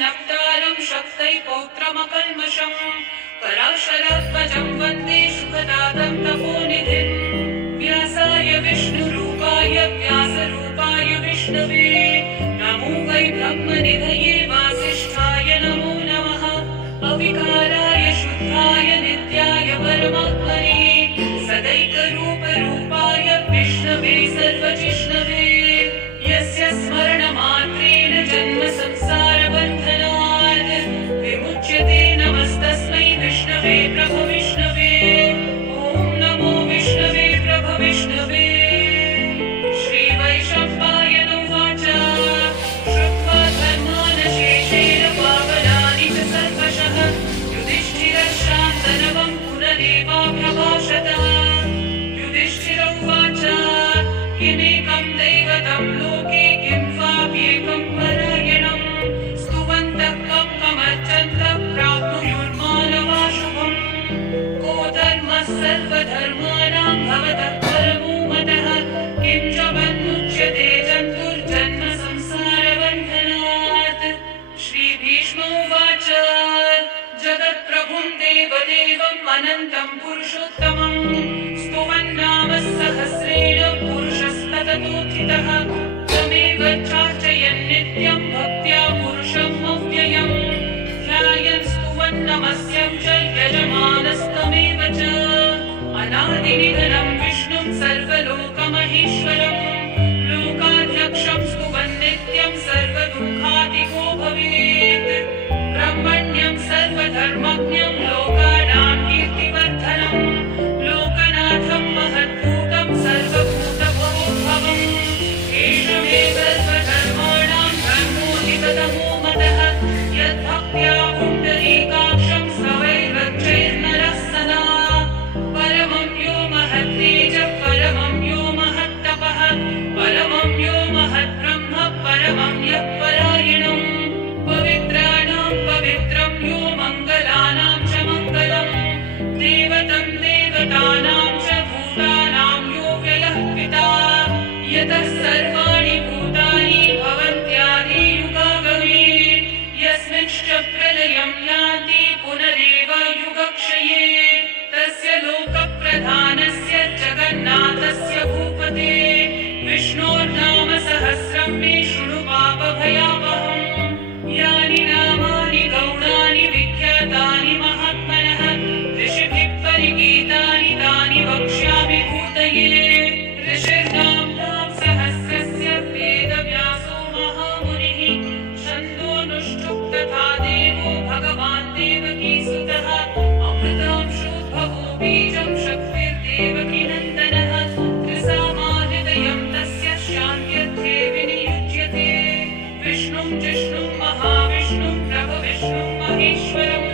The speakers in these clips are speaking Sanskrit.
नक्तारं शक्तै पौत्रमकल्मषम् पराशरात्मजं वन्दे सुखदातं तपोनिधिम् व्यासाय विष्णुरूपाय व्यासरूपाय विष्णवे नमो वै ब्रह्मनिधये वासिष्ठाय नमो नमः अविकाराय शुद्धाय नित्याय परमात्मने सदैकरूपरूपाय विष्णवे सर्वजिष्णवे यस्य स्मरणमात्रेण जन्म संसारबन्धनात् विमुच्यते नमस्तस्मै विष्णवे प्रभविष्णवे ॐ नमो विष्णवे प्रभविष्णवे श्रीवैशम्पायन उवाच श्रुत्वा धर्मानशेषेण पावनानि च सर्वशः युधिष्ठिरः शान्तनवं पुनरेवाभ्यभाषत युधिष्ठिर उवाच किमेकं दैवतं लोके किं वाप्येकं परायणं स्तुवन्तः कं कमर्चन्तः प्राप्नुयुर्मानवा शुभम् को धर्मः सर्वधर्माणां भवतः परमो मतः किं च बन्धुच्यते जन्तुर्जन्म संसारबन्धनात् श्रीभीष्म उवाच जगत्प्रभुं देवदेवम् अनन्तं पुरुषोत्तमं स्तुवन्नाम सहस्रेण पुरुषस्तततोत्थितः तमेव चार्चयन् नित्यं भक्त्या पुरुषम् अव्ययम् ध्यायन् स्तुवन्नमस्यं च यजमानस्तमेव च अनादिनिधनं विष्णुं सर्वलोकमहेश्वरम् लोकाध्यक्षं स्तुवन् नित्यं सर्वदुःखातिको भवेत् ब्रह्मण्यं सर्वधर्मज्ञं लोकानां कीर्तिवर्धनम् लोकनाथं महद्भूतं सर्वभूतभवोद्भवम् एष मे सर्वधर्माणां धर्मोऽधिगतमो मतः यद्भक्त्या पुण्डरीकाक्षं सवैर्रक्षैर्नरः सदा परमं यो महत्तेजः परमं यो महत्तपः परमं यो महद्ब्रह्म परमं यः परायणम् पवित्राणां पवित्रं यो मङ्गलानां च मङ्गलम् देवतं देवतानां च भूतानां यो व्ययः पिता यतः सर्वाणि भूतानि भवन्त्यादि युगागमे यस्मिंश्च प्रलयं यान्ति पुनरेव युगक्षये तस्य लोकप्रधानस्य जगन्नाथस्य भूपते विष्णोर्नाम सहस्रं मे शृणु पापभयावहम् यानि नामानि गौणानि विख्यातानि महात्मनः ऋषिभिः परिगीतानि तानि वक्ष्यामि भूतये ऋषिर्नाम्नां सहस्रस्य वेदव्यासो महामुनिः छन्दोनुष्ठुप् तथा देवो भगवान् देवकीसुतः अमृतांशोद्भवो बीजं शक्तिर्देवकीनन्दनः त्रिसामाहृदयं तस्य शान्त्यर्थे विनियुज्यते विष्णुं जिष्णुं महाविष्णुं प्रभविष्णुं महेश्वरम्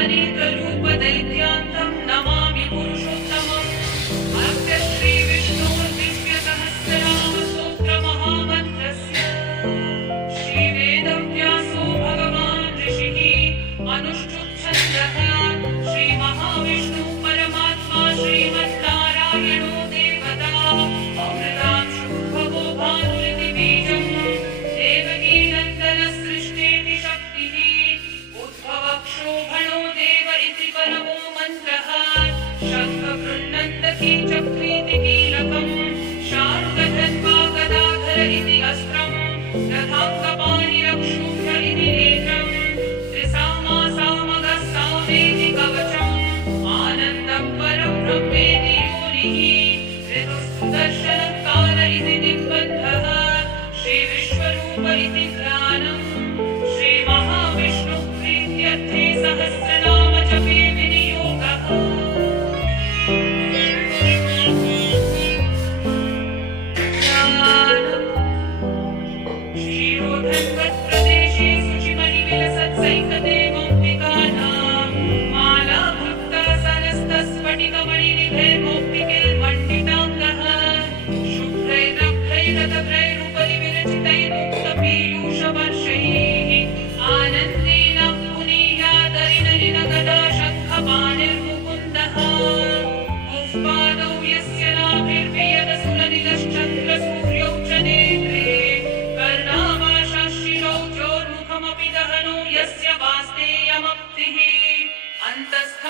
अनेकरूपदैत्यान्तं नमामि पुरुषोत्तमम् अस्य श्रीविष्णोर्दिव्यसहस्रनामस्तोत्रमहामन्त्रस्य श्रीवेदव्यासो भगवान् ऋषिः अनुष्ठुप्छन्दः श्रीमहाविष्णुः परमात्मा श्रीमन्नारायणो देवता अमृतांशुर्भवो भानुरिति बीजम् देवकीनन्दनसृष्टेति शक्तिः उद्भवक्षोभणो देव इति परमो मन्त्रः शङ्खवृन्नन्दकी चक्रीति कीलकम् शार्ङ्गधन्वा गदाधर इति अस्त्रम् रथाङ्गपाणिरक्षोभ्य इति नेत्रम् त्रिसामा सामगः सामेति कवचम् आनन्दं परं ब्रह्मेति योनिः ऋतुसुदर्शनकाल इति दिग्बन्धः श्रीविश्वरूप इति ध्यानम् श्रीमहाविष्णुः प्रीत्यर्थे सहस्रनाम जपे विनियोगः क्षीरोधन्वत्प्रदेशे शुचिमणिविलसत्सैकदेवोऽम्बिकानां मालाभुक्तसनस्तस्फटिकमणिनिभैर्मौक्तिकैर्मण्डिताङ्गः शुभ्रैरभ्रैरतभ्रैरुपरि विरचितैर्मुक्तपीयूषवर्षैः आनन्देन पुनीयादरिणरिनगदा शङ्खपाणिर्मुकुन्दः पुष्पादौ यस्य नाभिर्वियदसुरनिलश्चन्द्रसूर्यौ च नेत्रे कर्णावाशशिरौ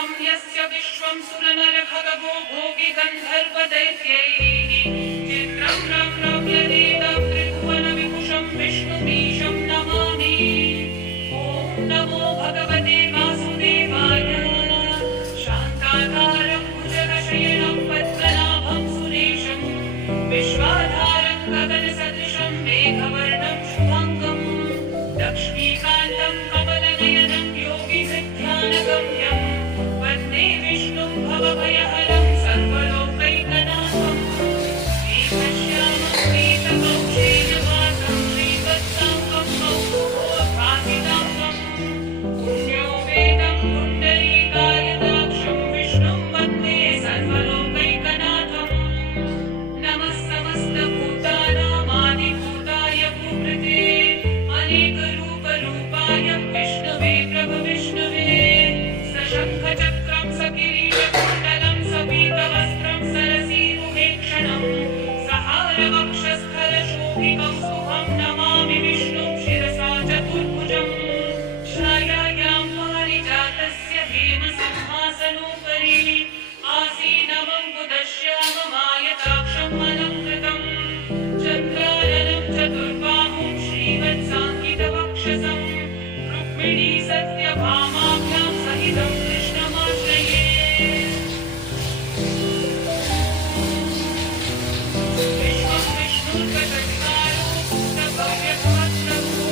समर्थं यस्य विश्वं सुरनरखगो भोगि गन्धर्वदैत्यैः चित्रं रम्यतीतं त्रिभुवनविभूषं विष्णुमीशं नमामि। ॐ नमो भगवते वासुदेवाय। शान्ताकारं भुजगशयनं पद्मनाभं सुरेशं विश्वाधारं गगनसदृशं मेघवर्णं शुभाङ्गं लक्ष्मीकान्तं कमलनयनं योगिहृद्ध्यानगम्यं वन्दे विष्णुं भवभयहरं सर्वलोकैकनाथम्। श्रीपश्यामं श्रीतकौशेयवासं श्रीवत्साङ्गं कौस्तुभोद्भासिताङ्गं पुण्यो वेदं पुण्डरीकायदाक्षं विष्णुं वन्दे सर्वलोकैकनाथम्। नमः समस्तभूतानामादिभूताय भूभृते अनेकरूपरूपाय विष्णवे प्रभविष्णवे। सशङ्खचक्रं सकिरीटकुण्डलं सपीतवस्त्रं सरसीरुहेक्षणं सहारवक्षस्थलशोभिकौस्तुभं नमामि विष्णुं शिरसा चतुर्भुजम्। छायायां पारिजातस्य हेमसिंहासनोपरि आसीनमम्बुदश्याममायताक्षम् अलङ्कृतम् चन्द्राननं चतुर्बाहुं श्रीवत्साङ्कितवक्षसं रुक्मिणी सत्यभामाभ्यां सहितं कृष्णमाश्रये। विश्वं विष्णुर्गतद्वारो भूतभव्यभवत्प्रभो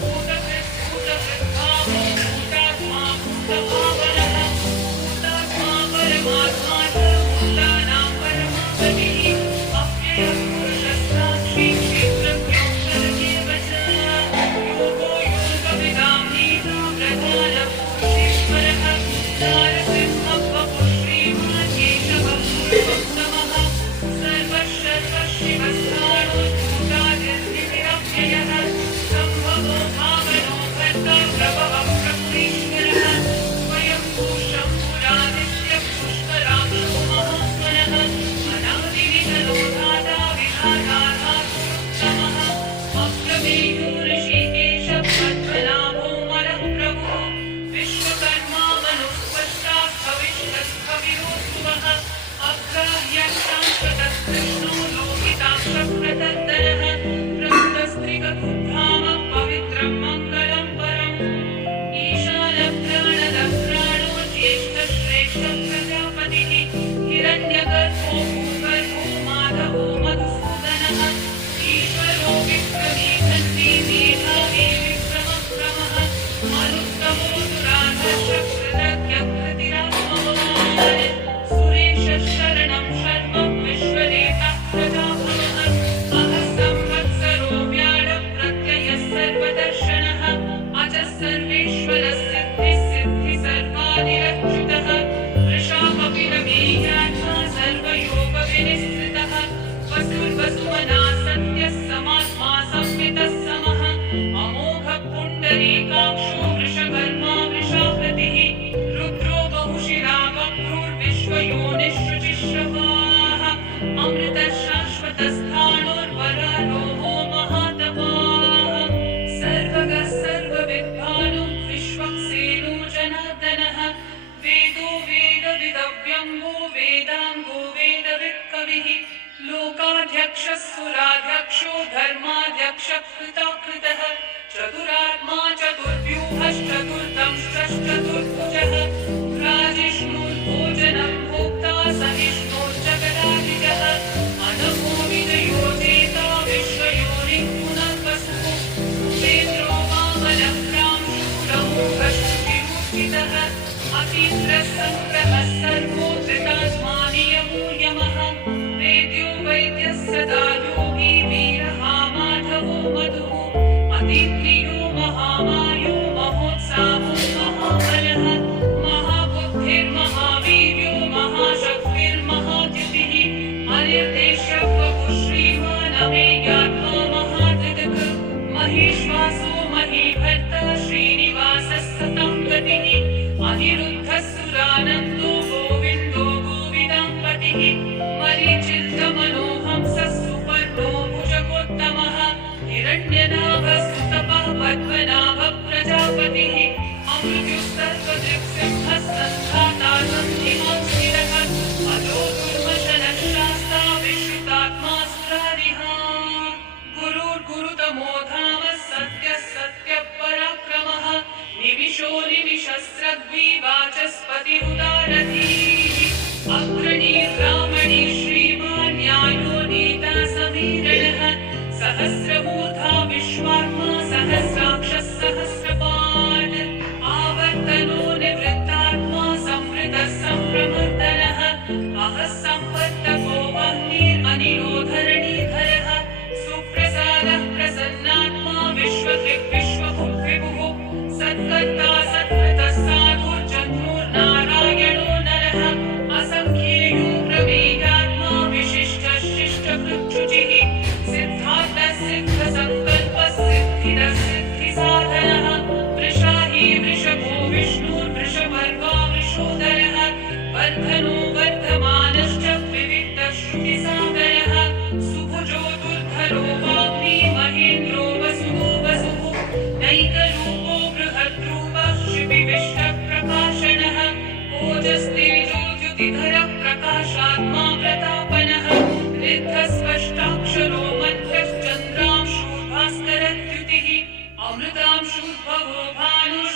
भूतभृद्भावो भूतात्मा भूतभावनः भूतात्मा परमात्मा च भूतानां परमागतिः अव्ययः पुरुषस्साक्षी क्षेत्रज्ञोऽक्षरमेव च योगो योगविदां नीतो प्रधानपुरुषेश्वरः नारसिंहः वपुः श्रीमान् केशवः पुरुषोत्तमः सर्वशर्वशिवस्थाणुर्भूतादिर्निरव्ययः सम्भवो भावनो भर्ता प्रभवः प्रभुरीश्वरः स्वयंभू शम्भुरादित्यः पुष्कराक्षो महात्मनः अनादिनिधनो धाता विधातात्तमः अप्रमेयो ऋषिकेशः पद्मनाभो मरः प्रभुः विश्वकर्मा मनुस्पष्टा भविष्यस्तविरोऽध्रुवः अग्राह्यः शाश्वतः कृष्णो लोहिताक्षप्रदर्दनः प्रस्तस्त्रिगुग्धामः पवित्रं मङ्गलं परम् ईशानः प्राणदः प्राणो ज्येष्ठश्रेष्ठः प्रजापतिः हिरण्यगर्भो भूगर्भो माधवो मधुसूदनः ईश्वरो विक्रमी धन्वी मेधावी विक्रमः मरुत्तमो दुराधर्षः कृतज्ञः कृतिरात्मवान् सुरेशः शरणं शर्मः विश्वरेतः प्रजाभवः अहः संवत्सरो व्याळः प्रत्ययः सर्वदर्शनः अजः सर्वेश्वरः सिद्धिः सर्वादिरच्युतः वृषा कपिलमेयात्मा सर्वयोगविनिःसृतः वसुर्वसुमना सत्यः समात्मा संवितः समः अमोघः पुण्डरीकाक्षो वृषकर्मा वृषाकृतिः रुद्रो बहुशिरा वक्रुर्विश्वयोनिःशुचिश्रवाः अमृतः शाश्वतस्थाणुर्वरारोहो महातपाः सर्वगः सर्वविद्वानो विश्वक्सेनो जनार्दनः वेदो वेदविदव्यङ्गो वेदाङ्गो वेदवित्कविः लोकाध्यक्षः सुराध्यक्षो धर्माध्यक्षः कृताकृतः चतुरात्मा चतुर्व्यूहश्चतुर्दंश्चतुर्भुजः राजिष्णुर्भोजनं भोक्ता सहिष्णुर्जगदाधिजः अनमो विजयो जेता विश्वयोनिः पुनर्वसुः उपेन्द्रो वामनः शूरमोघश्रुतिरूर्जितः अतीन्द्रः सङ्ग्रहः सर्वो धृतात्मानियमो यमः वेद्यो वैद्यः सदा योगी वीरः माधवो मधुः अतीन्द्रियो महामायो महोत्साहो महाबलः महाबुद्धिर्महावीर्यो महाशक्तिर्महाद्युतिः अनिर्देश्यः वपुः श्रीमान् अमेयात्मा महाधृतः महेश्वासो महीभर्ता श्रीनिवासः सतं गतिः अनिरुद्धः सुरानन्दो गोविन्दो गोविदाम्पतिः मरीचिर्दमनोहंसः सुपर्णो भुजगोत्तमः हिरण्यनाभस्तुतपः पद्मनाभः प्रजापतिः अमृत्युः सर्वदृक्सिंहः सन्धाता सहस्रग्विवाचस्पतिरुदारधीः अग्रणी ब्राह्मणी श्रीमान् न्यायो नेता समीरणः सहस्रमूर्धा विश्वात्मा सहस्राक्षः सहस्रपात् आवर्तनो निवृत्तात्मा संवृतः सम्प्रमर्दनः अहः सम्पत्तको वह्निरनिरोधरणीधरः सुप्रसादः प्रसन्नात्मा विश्वकृत् विश्वभुक् विभुः सत्कर्ता सत्कृतः साधुर्जन्मोर्नारायणो नरः असङ्ख्येयो प्रमेयात्मा विशिष्टः शिष्टकृच्छुचिः सिद्धार्थः सिद्धसङ्कल्पः सिद्धिदः सिद्धिसाधनः वृषाही वृषभो विष्णुर्वृषभर्वा वृषोदरः वर्धनो वर्धमानश्च विविक्तः श्रुतिसागरः सुभुजो दुर्धरो वाग्मी महेन्द्रो वसुः वसुः नैकरूपो बृहद्रूपः शिबिविष्टप्रकाशनः ओजस्तेजोद्युतिधरः प्रकाशात्मा प्रतापनः ऋद्धस्पष्टाक्षरो मध्यश्चन्द्रांशूर्भास्करद्युतिः अमृतांशूद्भवो भानुः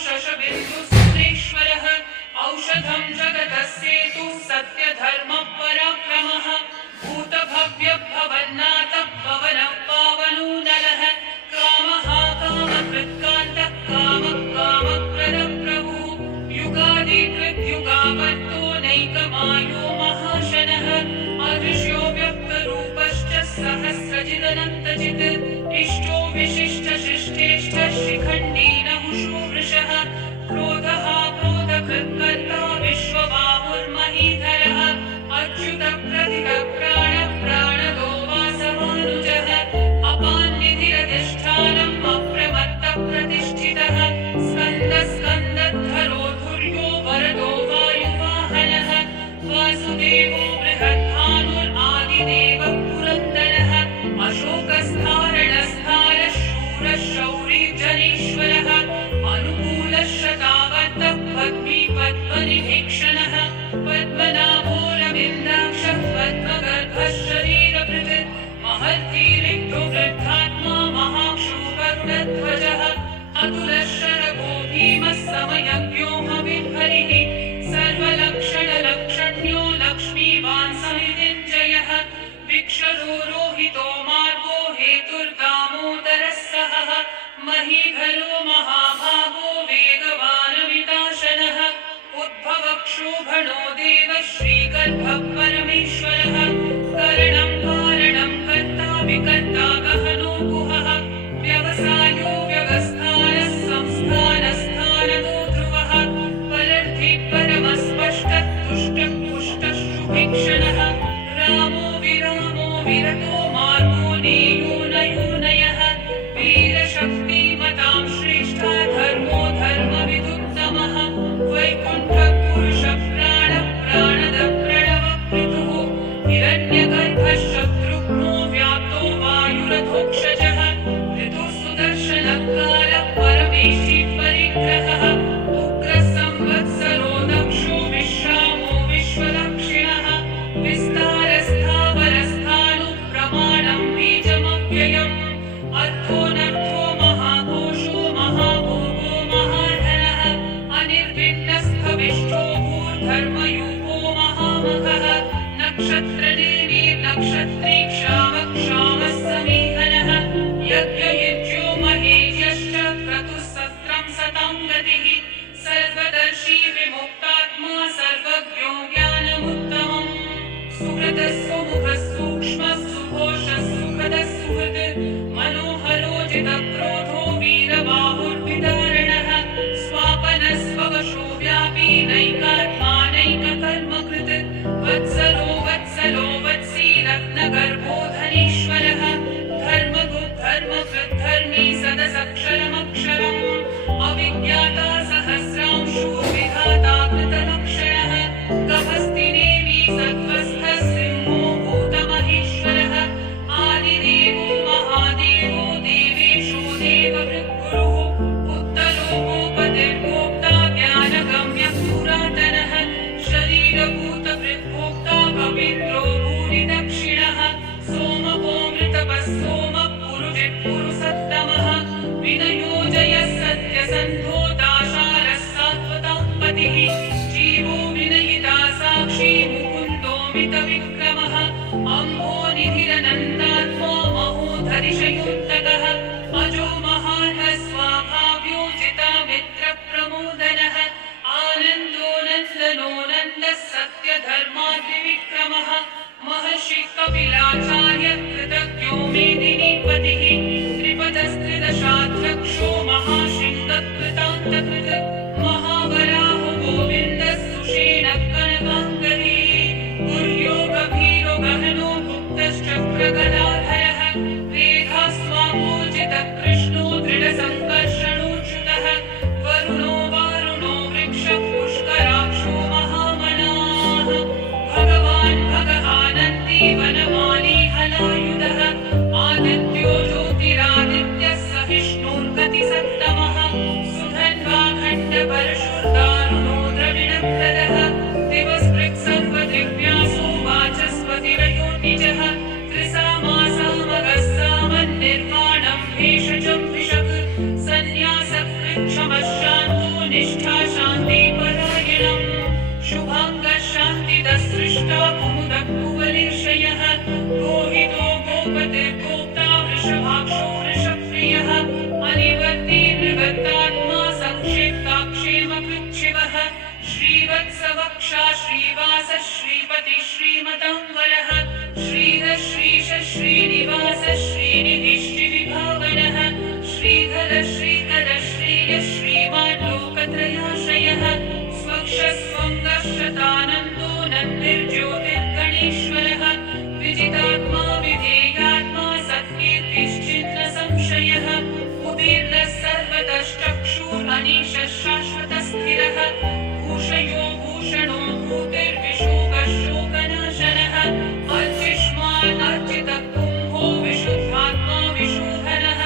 औषधं जगतस्येतु सत्यधर्मपराक्रमः भूतभव्यभवन्नाथः पवनः पावनो नरः कामः कामकृत्कान्तः कामः कामप्रदः प्रभुः युगादिकृद्युगावर्तो नैकमायो महाशनः अदृश्यो व्यक्तरूपश्च सहस्रजिदनन्तजित् इष्टो विशिष्टशिष्टेष्ट शिखण्डी नहुषो वृषः क्रोधः क्रोधकृत्कर्ता विश्वबाहुर्महीधरः अच्युतप्रतिगप्राणः प्राणदो वासवानुजः अपान्निधिरधिष्ठानम् अप्रमत्तः प्रतिष्ठितः स्कन्दस्कन्दद्धरो धुर्यो वरदो वायुवाहनः वासुदेवो बृहद्भानुरादिदेवः पुरन्दरः अशोकस्थारणस्थारः शूरः शौरीजनेश्वरः अनुकूलः शतावर्तः पद्मी पद्मनिभीक्षणः पद्मनाभोरविन्दाक्षः पद्मगर्भः शरीरभृत् महर्तिरिक्तो वृद्धात्मा महाक्षो गरुडध्वजः अतुलः शरभो भीमः समयज्ञो हविर्हरिः सर्वलक्षणलक्षण्यो लक्ष्मीवान् समितिञ्जयः विक्षरो रोहितो मार्गो हेतुर्दामोदरः सहः महीधरो महाभागो वेगवानमिताशनः उद्भवक्षोभणो देवः श्रीगर्भः परमेश्वरः करणं कारणं कर्ता विकर्ता गहनो गुहः व्यवसायो व्यवस्थानः संस्थानस्थानदो ध्रुवः परर्थी परमस्पष्टः तुष्टः पुष्टः शुभीक्षणः रामो विरामो विरतो मार्गो नेयो नयोनयः वीरशक्तिमतां श्रेष्ठा धर्मो धर्मविदुत्तमः वैकुण्ठः पुरुषः प्राणः प्राणदः प्रणवपृथुः हिरण्यगर्भः शत्रुघ्नो व्याप्तो वायुरथोक्षजः ऋतुः सुदर्शनकालः परमेशी परिग्रहः उग्रः संवत्सरो दक्षो विश्रामो विश्वदक्षिणः विस्तारस्थावरस्थाणुः प्रमाणं बीजमव्ययम् अर्थोऽनर्थो महाकोशो महाभोगो महाधनः अनिर्विण्णस्थविष्ठो भूर्धर्मयूपो महामखः नक्षत्रनेमिर्नक्षत्री क्षामः समीहनः यज्ञयुज्यो महेयश्च क्रतुः सत्रं सतां गतिः सर्वदर्शी विमुक्तात्मा सर्वज्ञो ज्ञानमुत्तमम् सुहृदः सुमुखः सूक्ष्मः सुघोषः सुखदः सुहृत् मनोहरो जितक्रोधो वीरबाहुर्विदारणः स्वापनः स्ववशो व्यापी नैकात्मा नैककर्मकृत् वत्सलो वत्सलो वत्सी रत्नगर्भो धनीश्वरः धर्मकृद्धर्मी सदसक्षरमक्षरम् अविज्ञाता सहस्रांशो विधाता कृतलक्षणः गभस्तिनेमि सत्त्वस्थः सिंहो सत्यधर्माद्रिविक्रमः महर्षि कपिलाचार्य कृतज्ञो मेदिनीपतिः त्रिपदस्त्रिदशाध्यक्षो महाशृङ्गकृतान्तकृत् महावराहो गोविन्दः सुषेणः कनकाङ्गदी गुह्यो गभीरो गहनो गुप्तश्चक्रगदाधरः वेधास्वापूजितः कृष्णो दृढसङ्कर्षणोच्युतः वरुणो वारुणो वृक्षः पुष्कराक्षो महामनाः भगवान् भगहानन्दी वनमाली हलायुधः आदित्यो ज्योतिरादित्यः सहिष्णुर्गतिसत्तमः सुधन्वाखण्डपरशुर्दारुणो द्रविणप्रदः दिवस्पृक्सर्वदिव्यासो वाचस्पतिरयो निजः त्रिसामासामगस्सामन्निर्वाणं भेषजं विशक् सन्न्यासकृच्छमशान्तो निष्ठा शान्तिपरायणम् शुभाङ्गः शान्तिदसृष्टा कुमुदः कुवलेशयः गोहितो गोपतिर्गोप्ता वृषभाक्षो वृषप्रियः अनिवर्ती निवृत्तात्मा संक्षिप्ताक्षेमकृच्छिवः श्रीवत्सवक्षा श्रीवास श्रीपति श्रीमताम्बरः श्रीधर श्रीश श्रीनिवास श्रीनिधिश्रीविभावनः श्रीधर श्रीकर श्रेय श्रीमान् लोकत्रयाश्रयः स्वक्षस्वङ्गशतानन्दो नन्दिर्ज्योतिर्गणेश्वरः विजितात्मा विधेयात्मा सत्कीर्तिश्चिन्न संशयः उदीर्णः सर्वतश्चक्षुरनीशः शाश्वतस्थिरः भूषयो भूषणो भूतिर्विशोकशोकनाशनः अर्चिष्मान् अर्चितः कुम्भो विशुद्धात्मा विशोधनः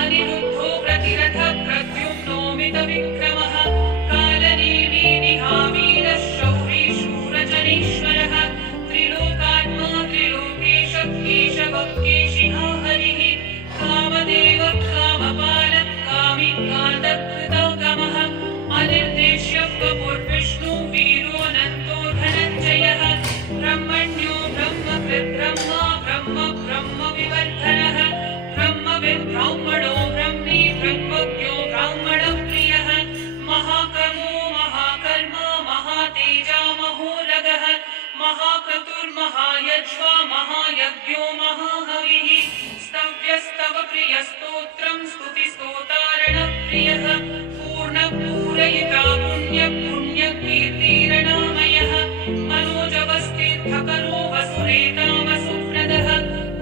अनिरुद्धो प्रतिरथः प्रद्युम्नो मितविक्रमः कालनेमिनिहावीरः शौरी शूरजनेश्वरः त्रिलोकात्मा त्रिलोकेश केशवः केशिहा हरिः कामदेवः कामपालः कामिकान्तकृतागमः अनिर्देश्य वपुर्विष्णु वीरोऽनन्तो धनञ्जयः ब्रह्मण्यो ब्रह्मकृत् ब्रह्मा ब्रह्म ब्रह्मविवर्धनः ब्रह्मविद्ब्राह्मणो ब्रह्मी ब्रह्मज्ञो ब्राह्मणप्रियः महाकर्मो महाकर्मा महातेजा महोरगः महाक्रतुर्महायज्वा महायज्ञो महाहविः स्तव्यस्तव प्रियस्तोत्रं स्तुतिस्तोतारणप्रियः पूर्णपूरयिता पुण्यपुण्यकीर्तिरणामयः मनोजवस्तीर्थकरो वसुरेता वसुप्रदः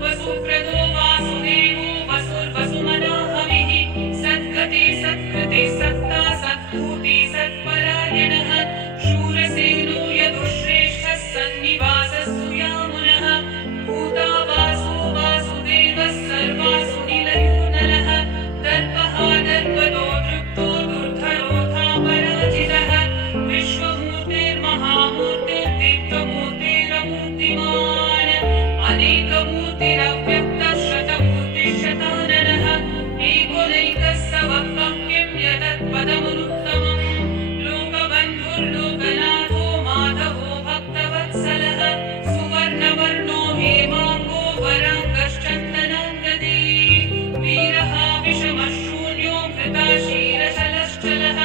वसुप्रदो वासुदेवो वसुर्वसुमनाहविः सद्गति सत्कृते सत्ता सद्भूति सत्परायणः शूरसेनो यदुश्रेष्ठः सन्निवासः सुयामुनः भूतावासो वासुदेवः सर्वासु निलयो नरः दर्पः दर्पदो दृप्तो दुर्धरोऽथा पराजितः विश्वमूर्तिर्महामूर्तिर्दीप्तमूर्तिरमूर्तिमान् अनेकमूर्तिरव्यक्तः शतमूर्तिशताननः एकोनैकः स वक्तः किं यदत्पदमनुत्तमम् लोकबन्धुर्लोकनाथो माधवो भक्तवत्सलः सुवर्णवर्णो हेमाङ्गो वराङ्गश्चन्दनाङ्गदी वीरः विषमशून्यो घृताशीरशलश्चलः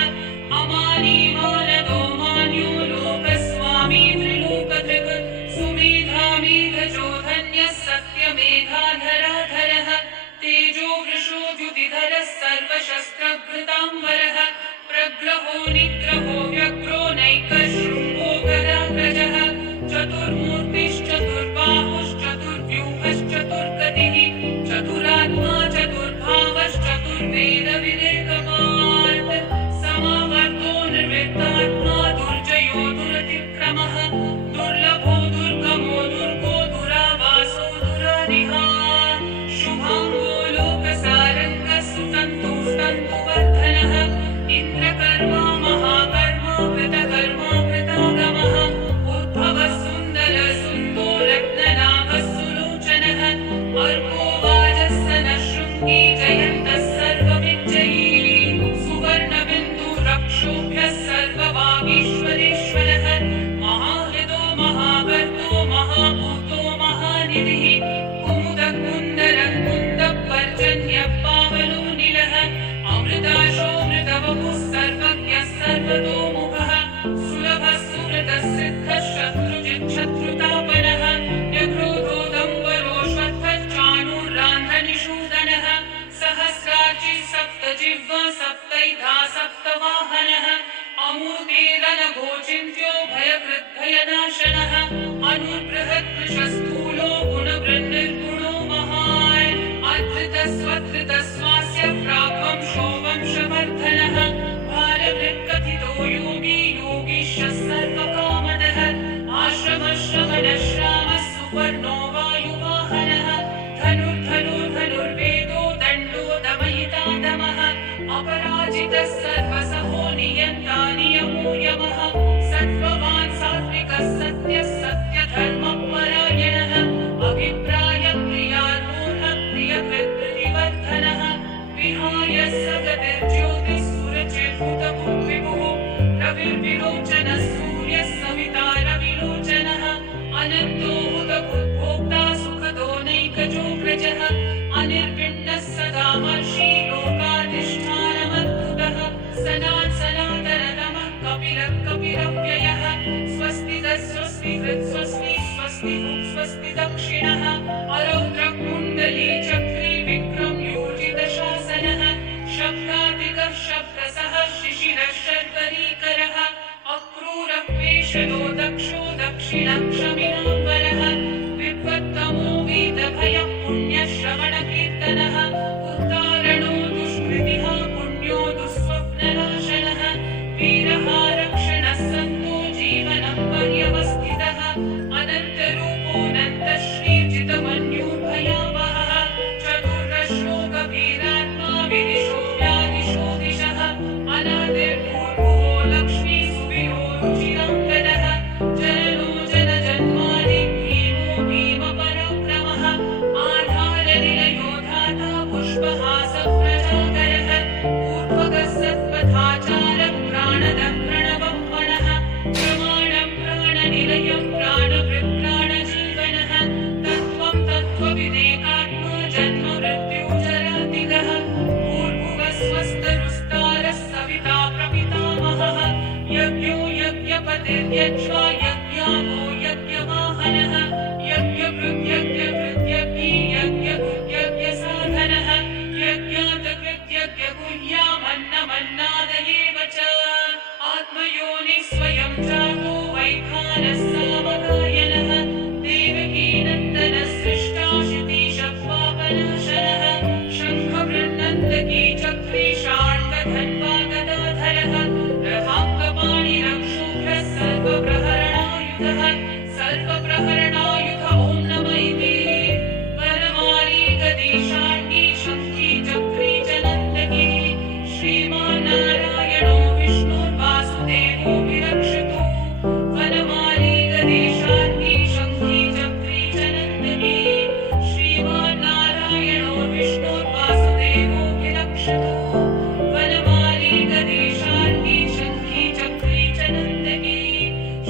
अमानी मानदो मान्यो लोकस्वामी त्रिलोकधृक् सुमेधामेधजो धन्यः सत्यमेधाधराधरः तेजो वृषो द्युतिधरः सर्वशस्त्रभृताम्बरः प्रग्रहो निग्रहो व्यग्रो नैकशृङ्गो गदाग्रजः चतुर्मूर्तिश्चतुर्बाहुश्चतुर्व्यूहश्चतुर्गतिः चतुरात्मा चतुर्भावश्चतुर्वेदविवेकवान् समावर्तो निर्वृत्तात्मा दुर्जयो दुरतिक्रमः दुर्लभो दुर्गमो दुर्गो दुरावासो दुरारिहा शुभाङ्गो लोकसारङ्गः सुतन्तुस्तन्तुवर्धनः इन्द्रकर्मा महाकर्मा कृतकर्मा कृतागमः उद्भवः सुन्दरः सुन्दो रत्ननाभः सुलोचनः अर्को वाजस्सनः शृङ्गी जयन्तः सर्वविजयी सुवर्णबिन्दुरक्षोभ्यः सर्ववागीश्वरेश्वरः महाहृदो महागर्तो महाभूतो महानिधिः कुमुदकुन्दरः कुन्दपर्जन्यः पावनो निलः अमृताशो मृतवपुः सर्वज्ञः सर्वतोमुखः सुलभः सुहृदः सिद्धः हर्षवर्धनः भारवृत्कथितो योगी योगीशः सर्वकामदः आश्रमश्रमणश्रामः सुपर्णो वायुवाहनः धनुर्वेदो दण्डो दमयिता दमः अपराजितः सर्वसहो नियन्ता नियमो यमः सत्त्ववान् सात्विकः सत्यः सत्यधर्मपरायणः अभिप्रायप्रियार्मोहः प्रियकृत्कृतिवर्धनः विहाय सगतिर्ज्योतिः सुरचिर्भूतभुग्विभुः रविर्विरोचनः सूर्यः सविता रविलोचनः अनन्तो हुतभुग्भोक्ता सुखदो नैकजोग्रजः अनिर्विण्णः सदा महर्षि लोकाधिष्ठानमद्भुतः सनातनतमः कपिलः कपिलव्ययः स्वस्तिदः स्वस्तिकृत् स्वस्ति स्वस्तिभुक् स्वस्ति दक्षिणः अरौद्रः कुण्डली चक्री विक्रम योजितशासनः शब्दादिकः शब्दसः शिशिरः शर्वरीकरः अक्रूरः पेशलो दक्षो दक्षिणः क्षमिणाम्बरः विद्वत्तमो वीतभयः पुण्यश्रवणकीर्तनः उद्धारणो दुष्कृतिः पुण्यो दुःस्वप्ननाशनः वीरः रक्षणः सन्तो जीवनं पर्यवस्थितः अनन्तरूपोऽनन्तः श्रीर्जितमन्योर्भयावहः चतुर्दशो गभीरात्मा विदिशो व्यादिशो दिशः अनादिर्भूर्भुवो लक्ष्मी सुविरो रुचिराङ्गदः जननो जनजन्मादि भीमो भीमपराक्रमः आधारनिलयो धाता पुष्पहासः प्रजाकरः ऊर्ध्वगः सत्पथाचारः प्राणदः प्रणवपणः प्रमाणं प्राणनिलयं प्राणभृत्प्राणजीवनः तत्त्वं तत्त्वविदेकात्मा जन्म मृत्युजरातिगः भूर्भुवः स्वस्तरुस्तारः सविता प्रपितामहः यज्ञो यज्ञपतिर्यज्वा यज्ञागो यज्ञवाहनः यज्ञकृत्यज्ञकृत्यज्ञी यज्ञकृत्यज्ञसाधनः यज्ञातकृत्यज्ञगुह्यामन्नमन्नादयेव च आत्मयोनिः स्वयं जातो वैखानः सामगायनः देवकीनन्दनः सृष्टाशितीशः पापनाशनः शङ्खवृन्नन्दकी चक्री शार्ङ्गधन्वा गदाधरः रथाङ्गपाणिरक्षुभ्यः सर्वप्रहरणायुधः सर्वप्रहरणायुध ॐ नम इति वरमाली गदी शार्ङ्गी शङ्खी चक्री च नन्दकी श्रीमान्नारायणो विष्णुर्वासुदेवो विरक्षतु वनमाली गदी शार्ङ्गी शङ्खी चक्री च नन्दकी श्रीमान्नारायणो विष्णुर्वासुदेवो विरक्षतु वनमाली गदी शार्ङ्गी शङ्खी चक्री च नन्दकी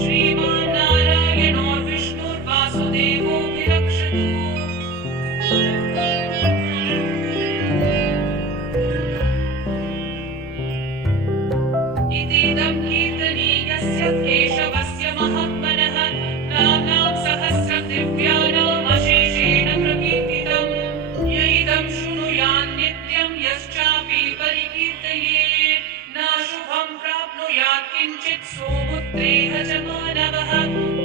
श्रीमान्नारायणो विष्णुर्वासुदेवो विरक्षतु इतीदं कीर्तनीयस्य केशवस्य महात्मनः नाम्नां सहस्रं दिव्यानामशेषेण प्रकीर्तितं य इदं शृणुयान्नित्यं यश्चापि परिकीर्तयेत् नाशुभं प्राप्नुयात् किञ्चित् सोमुत्रेह च मानवः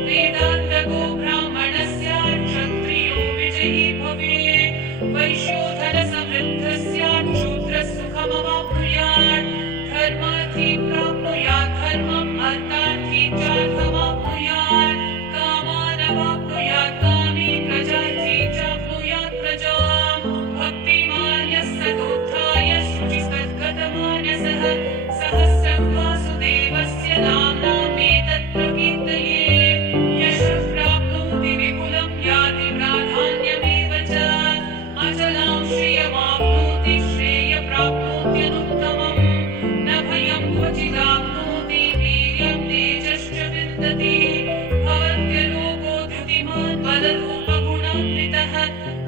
वेदान्तको ब्राह्मणः स्यात् क्षत्रियो विजयी भवेत् वैश्योधनसमृद्धः स्यात् शूद्रः सुखमवाप्नुयात् धर्मार्थी प्राप्नुयात् धर्मम् अर्थार्थी चार्थमाप्नुयात् कामानवाप्नुयात् कामी प्रजार्थी चाप्नुयात् प्रजाम् भक्तिमान्यः सदोत्थाय शुचिस्तद्गतमानसः सहस्रं वासुदेवस्य नाम्नामेतत् प्रकीर्तयेत् यशः प्राप्नोति विपुलं याति प्राधान्यमेव च अचलां श्रियमाप्नोति श्रेयप्राप्नोत्यनुत्तमम् न भयं क्वचिदाप्नोति वीर्यं तेजश्च विन्दति भवत्यलोको द्युतिमान् बलरूपगुणान्वितः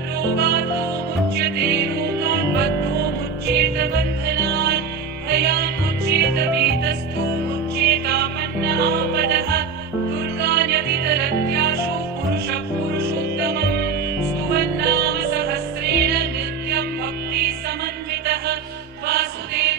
रोगात् मुच्यते रोगात् बद्धो मुच्येत बन्धनात् भयान् मुच्येत भीतस्थो मुच्येतापन्नः आपदः दुर्गान्यतितरत्याशु पुरुषः पुरुषोत्तमम् स्तुवन्नाम सहस्रेण नित्यं भक्तिसमन्वितः वासुदेव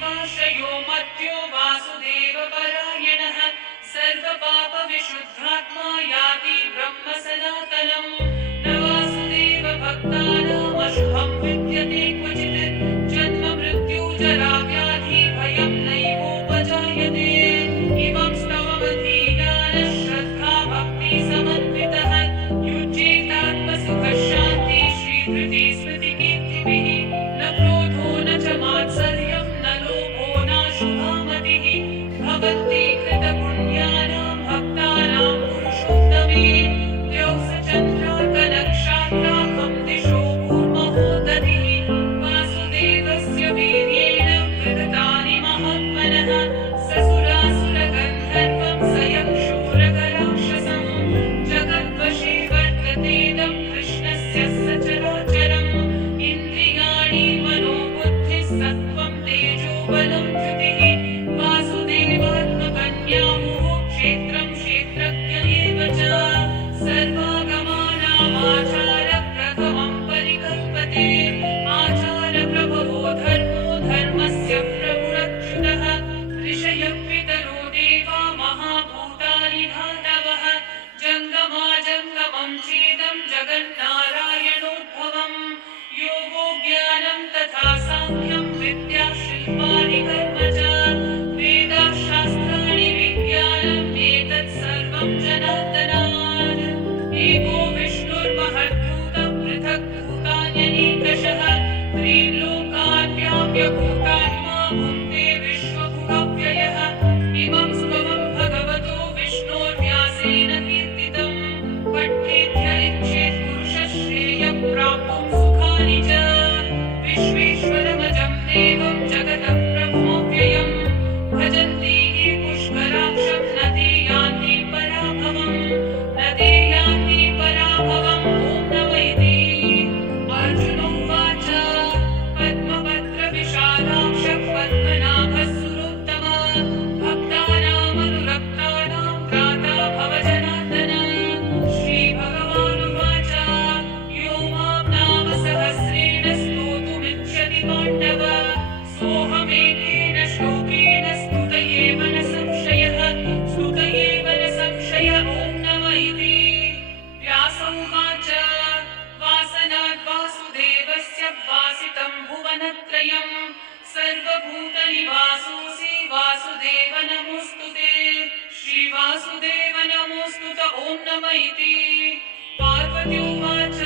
निवासोऽसि वासुदेव नमोऽस्तुते श्रीवासुदेव नमोऽस्तुत ॐ नम इति पार्वती उवाच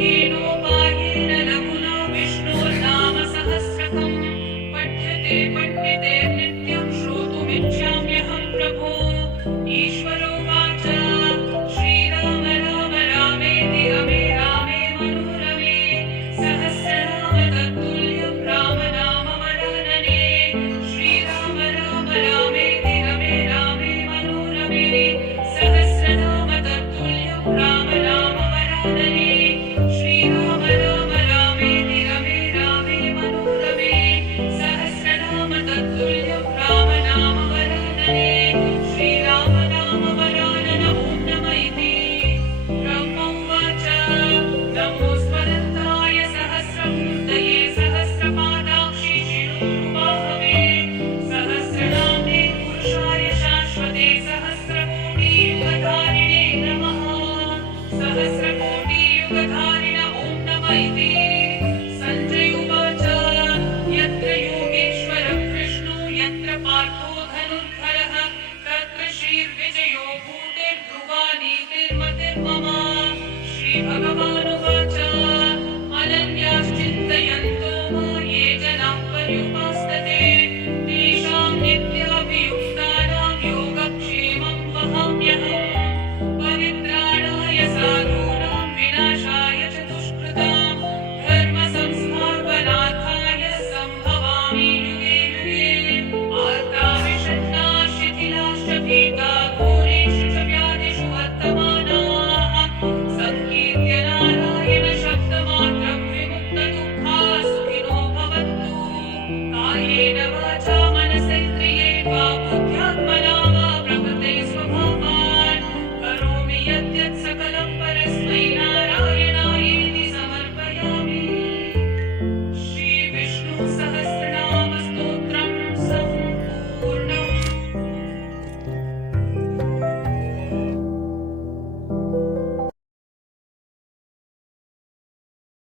केनोपायेन लघुना विष्णोर्नाम सहस्रकं पठ्यते पण्डिते